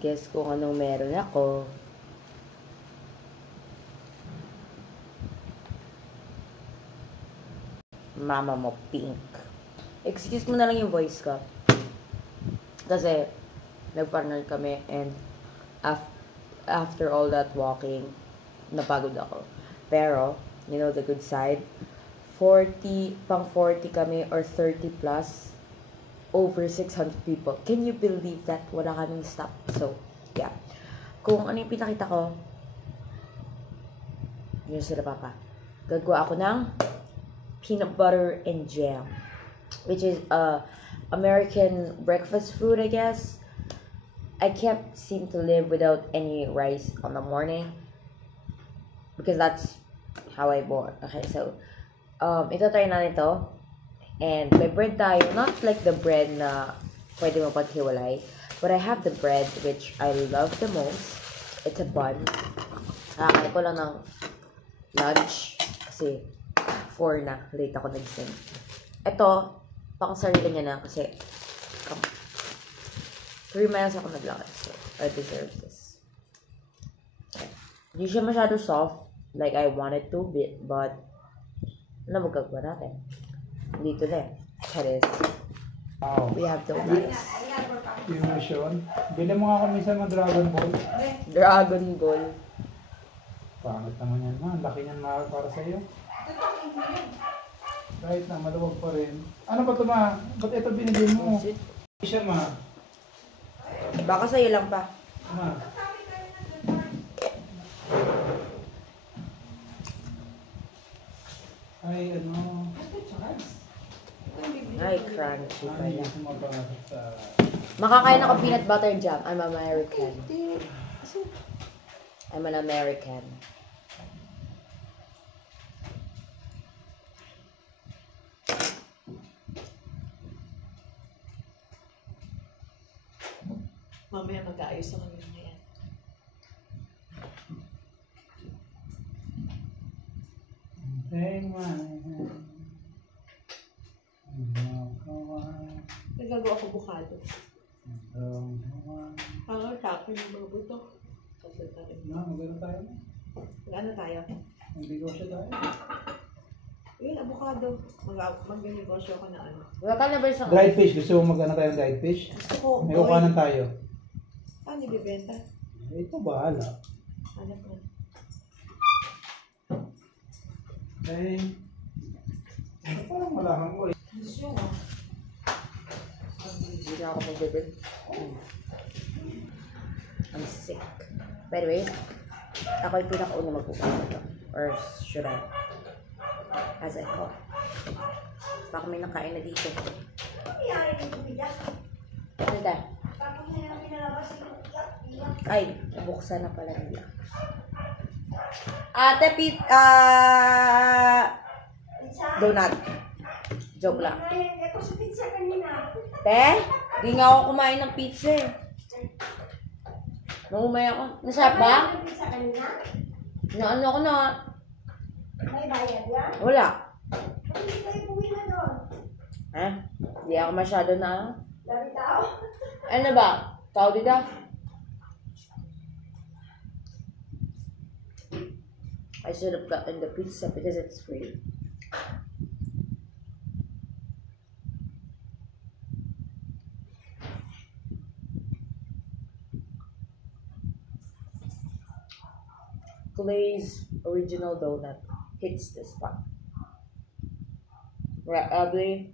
Guess kung anong meron ako. Mama mo, pink. Excuse mo na lang yung voice ko. Kasi, nag-partner kami and after all that walking, napagod ako. Pero, you know the good side, 40 kami or 30 plus, over 600 people. Can you believe that? Wala kaming stop. So, yeah. Kung ano yung pinakita ko, yun sila papa. Gagawa ako ng peanut butter and jam, which is American breakfast food, I guess. I can't seem to live without any rice on the morning because that's how I born. Okay, so ito try natin to. And may bread tayo, not like the bread na pwede mo paghiwalay, but I have the bread which I love the most. It's a bun. Kakain ko lang ng lunch kasi 4 na, late ako nagising. Ito, pang sarili niya na kasi 3 miles ako naglakad, so I deserve this. Okay. Hindi siya masyado soft like I wanted to be, but ano magagawa natin? Dito na eh. That is, we have donuts. Yung mission. Bili mo nga kami sa mga Dragon Ball. Dragon Ball. Pangit naman yan, ma. Laki niyan, mahal para sa iyo. Kahit na, maluwag pa rin. Ano ba ito, ma? Ba't ito binigay mo? Hindi siya, ma. Baka sa'yo lang pa. Ma. Ay, ano? Ay, crunchy pa Ay, yan. sumabasok sa... Makakain ako peanut butter and jam. I'm American. I'm an American. Mamaya mag-aayos ako yun ngayon. Take my hand. Nagagawa ko bukado. Parang tapon yung mga buto. Magano tayo? Ano tayo? Magbigosyo tayo. Yun, abukado. Mag-negosyo ako na ano. Wala ka na ba isang... Dried fish. Gusto mo mag-ano tayo ng dried fish? Gusto ko, May kukuhanan tayo. Paano ibibenta? Ito bahala. Ano po? Okay. Parang malaman ko eh. Gusto ko. Hindi na ako magbibig. I'm sick. By the way, ako yung pinakauna magpupunta ito. Or should I? As I thought. Baka may nakain na dito. Ano da? Ay, nabuksan na pala nila. Ate, donut. Joke lang. Te, di nga ako kumain ng pizza eh. Nung umay ako. Nasarap ba? Na ano ako na? May bayad yan? Wala. Hindi kayo puwi na doon. Eh? Di ako masyado na. Dami tao. Ano ba? Tao dito? I should have gotten the pizza because it's free. Clay's original donut hits the spot. Right, ugly.